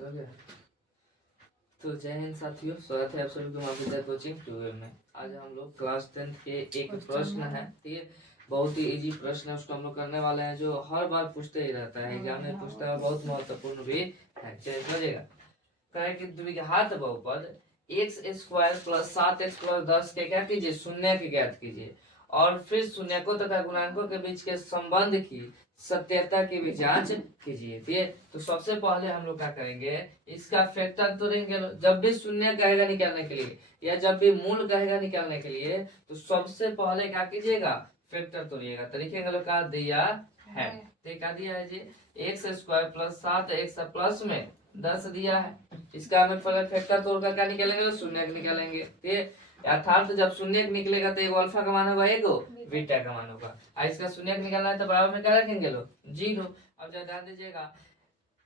हो गया। तो जय हिंद साथियों, स्वागत है आप सभी को माफी कोचिंग ट्यूटोरियल में। आज हम लोग क्लास 10 के एक प्रश्न है, ठीक है, बहुत ही इजी प्रश्न है, उसको हम लोग करने वाले हैं, जो हर बार पूछते ही रहता है, एग्जाम में पूछता है, बहुत महत्वपूर्ण भी है। चलिए समझेगा। कहे कि द्विघात बहुपद x square plus 7x plus 10 के क्या कीजिए, शून्य के ज्ञात कीजिए, और फिर शून्यकों तथा गुणांकों के बीच के संबंध की सत्यता की भी जांच कीजिए। ठीक है, तो सबसे पहले हम लोग क्या करेंगे, इसका फैक्टर तोड़ेंगे। जब भी शून्य कहेगा निकालने के लिए या जब भी मूल कहेगा निकालने के लिए, तो सबसे पहले क्या कीजिएगा, फैक्टर तोड़िएगा। तो लिखेंगे का दिया है, तो क्या दिया है जी, x square plus 7x plus में 10 दिया है। इसका हमें पहले फैक्टर तोड़कर क्या निकालेंगे, शून्य निकालेंगे। ठीक है, अर्थात जब शून्य निकलेगा तो एक अल्फा का मान होगा, एक बीटा का मान होगा। इसका शून्य निकालना है तो बराबर में क्या रखेंगे लोग, 0। अब जब ध्यान दीजिएगा,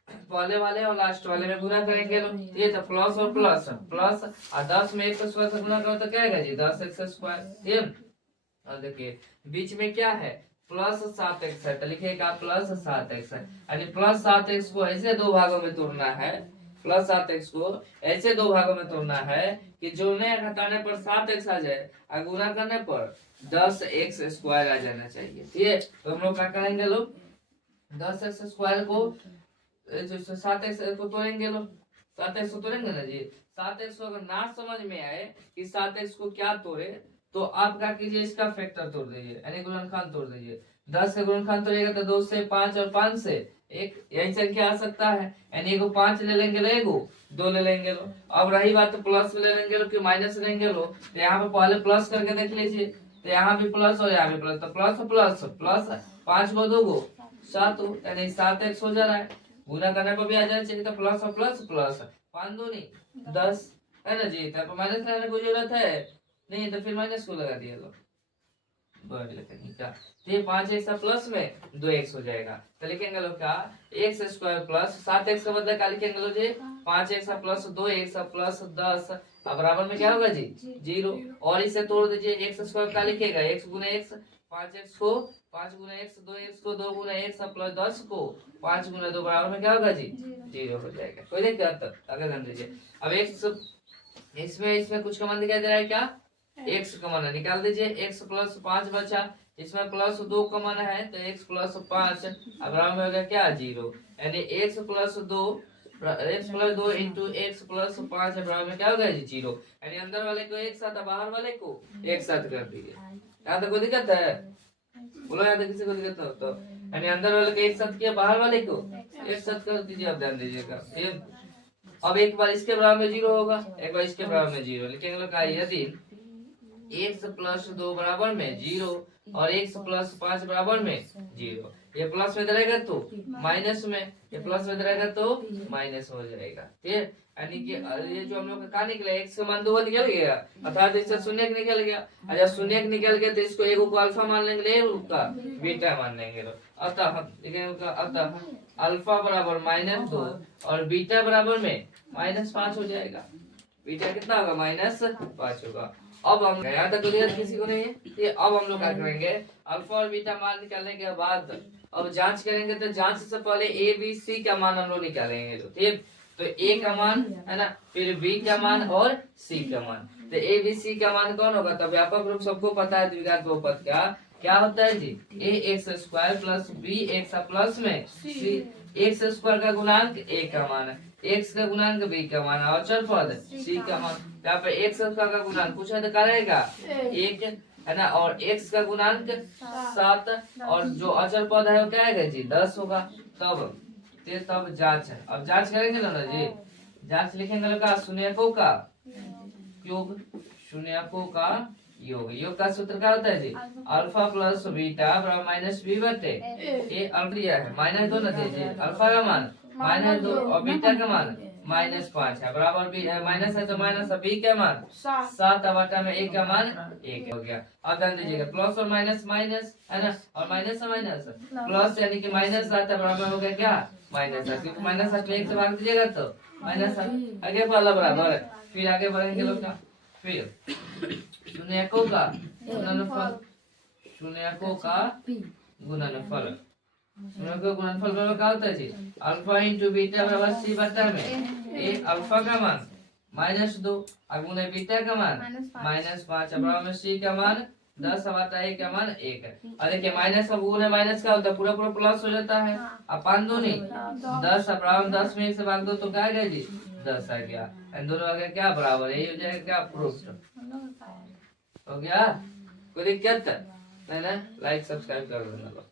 पहले वाले और लास्ट वाले में गुना करेंगे लोग, ये तो प्लस और प्लस प्लस, और 10 में 1 स्क्वायर से गुना करो तो क्या आएगा जी, 10x स्क्वायर। और देखिए बीच में क्या है, प्लस 7x है, तो लिखिएगा प्लस 7x है। यानी प्लस 7x को ऐसे दो भागों में तोड़ना है, प्लस 7x को ऐसे दो भागों में तोड़ना है कि जोड़ने घटाने पर 7x आ जाए और गुना करने पर 10x स्क्वायर आ जाना चाहिए। ठीक है, तो हम लोग क्या करेंगे लोग, 10x स्क्वायर को 7x को तोड़ेंगे लोग, 7x को तोड़ेंगे ना जी। 7x को अगर ना समझ में आए कि 7x को क्या तोड़े, तो आप क्या कीजिए, इसका फैक्टर तोड़ दीजिए, यानी गुणनखंड तोड़ दीजिए। 10 का गुणनखंड तोड़िएगा तो 2 से 5 और 5 से 1, यही संख्या आ सकता है। यानी एगो 5 ले लेंगे लो, एगो 2 ले लेंगे लो। अब रही बात तो प्लस ले लेंगे लो कि माइनस लेंगे लो, तो यहाँ पे पहले प्लस करके देख लीजिए, तो यहाँ भी प्लस और यहाँ भी प्लस, तो प्लस प्लस प्लस 5 को 2 को 7, यानी 7x हो जा रहा है। गुना करने पर भी आ जाना चाहिए, तो प्लस और प्लस प्लस 5 दूनी 10 है ना जी। तो माइनस लगाने की जरूरत है नहीं, तो फिर माइनस को लगा दिया लो, ये 5x प्लस में 2x हो जाएगा। तो लिखेंगे लोग क्या, एक्स स्क्वायर प्लस 7x का बदला क्या लिखेंगे लोग जी, 5x प्लस 2x प्लस 10 बराबर में क्या होगा जी, 0। और इसे तोड़ दीजिए, एक्स स्क्वायर क्या लिखेगा, x गुना x, 5x को 5 गुना x, 2x को 2 गुना x प्लस 10 को 5 गुना 2 बराबर में क्या होगा जी, 0 हो जाएगा। कोई दिक्कत, अगर ध्यान दीजिए। अब x इसमें कुछ कमान दिखाई दे रहा है क्या, x कमान निकाल दीजिए, x प्लस 5 बचा, इसमें प्लस 2 कमान है तो x प्लस 5 बराबर में हो गया क्या, 0। यानी x plus 2 into x plus 5 बराबर में क्या होगा जी, 0। यानी अंदर वाले को एक साथ, बाहर वाले को एक साथ कर दीजिए। यहाँ तक कोई दिक्कत है, बोलो यहाँ तक किसी को दिक्कत हो तो। यानी अंदर वाले को एक साथ किया, बाहर वाले को एक साथ कर दीजिए। अब ध्यान दीजिएगा, अब एक बार इसके बराबर में 0 होगा, एक बार इसके बराबर में 0 लिखेंगे। यदि x प्लस 2 बराबर में 0 और x प्लस 5 बराबर में 0, ये प्लस में रहेगा तो माइनस में, ये प्लस में रहेगा तो माइनस हो जाएगा। ठीक है, यानी कि ये जो हम लोग का निकला, x का मान 2 निकल गया, अर्थात इससे शून्य निकल गया। अगर शून्य निकल गया तो इसको एगो को अल्फा मान लेंगे, एगो का बीटा मान लेंगे। अतः अल्फा बराबर -2 और बीटा बराबर में -5 हो जाएगा। बीटा कितना होगा, -5 होगा। अब हम यहाँ तक किसी को नहीं है, ये अब हम लोग क्या करेंगे, अल्फा और बीटा मान निकालने के बाद अब जांच करेंगे। तो जांच से पहले ए बी सी का मान हम लोग निकालेंगे। तो ठीक, तो ए का मान है ना, फिर बी का मान और सी का मान। तो ए बी सी का मान कौन होगा, तो व्यापक रूप सबको पता है द्विघात बहुपद का क्या होता है जी, a x square plus b x plus में सी, एक्स स्क्वायर का गुणांक ए का मान है, एक्स का गुणांक बी का मान है, अचल पद सी का मान। यहाँ पे एक्स स्क्वायर का गुणांक पूछा तो क्या रहेगा, 1 है ना, और एक्स का गुणांक 7, और जो अचल पद है वो क्या है जी, 10 होगा। तब जांच है, अब जांच करेंगे ना जी। जांच लिखेंगे लगा, शून्यकों का योग, शून्यकों का योग, योग का सूत्र क्या होता है जी, अल्फा प्लस बीटा बराबर माइनस बी बटे ए। अल्फा है -2 ना दीजिए, अल्फा का मान -2 और बीटा का मान -5 है, बराबर भी है, माइनस है तो माइनस, बी का मान 7 बटा में ए का मान 1 हो गया। अब ध्यान दीजिएगा, प्लस और माइनस माइनस है ना, और माइनस से माइनस प्लस, यानी कि -7 बराबर हो गया क्या, -7, क्योंकि -7 में 1 से भाग दीजिएगा तो -7 आगे वाला बराबर। फिर आगे बढ़ेंगे लोग का, फिर शून्यकों का गुणनफल, शून्यकों का गुणनफल हम लोग को गुणनफल बराबर क्या होता है जी, अल्फा इंटू बीटा बराबर सी बटा में ए अल्फा का मान -2 और गुणे बीटा का मान -5 बराबर में सी का मान 10 बटा ए का मान 1 है। और देखिए माइनस का गुणे माइनस क्या होता है, पूरा पूरा प्लस हो जाता है। अब 5 दूनी 10 बराबर 10 में 1 से भाग दो तो क्या आ गया जी 10 आ गया। इन दोनों आ गया क्या बराबर, यही हो जाएगा क्या प्रूफ हो गया। कोई दिक्कत नहीं ना, लाइक सब्सक्राइब कर देना।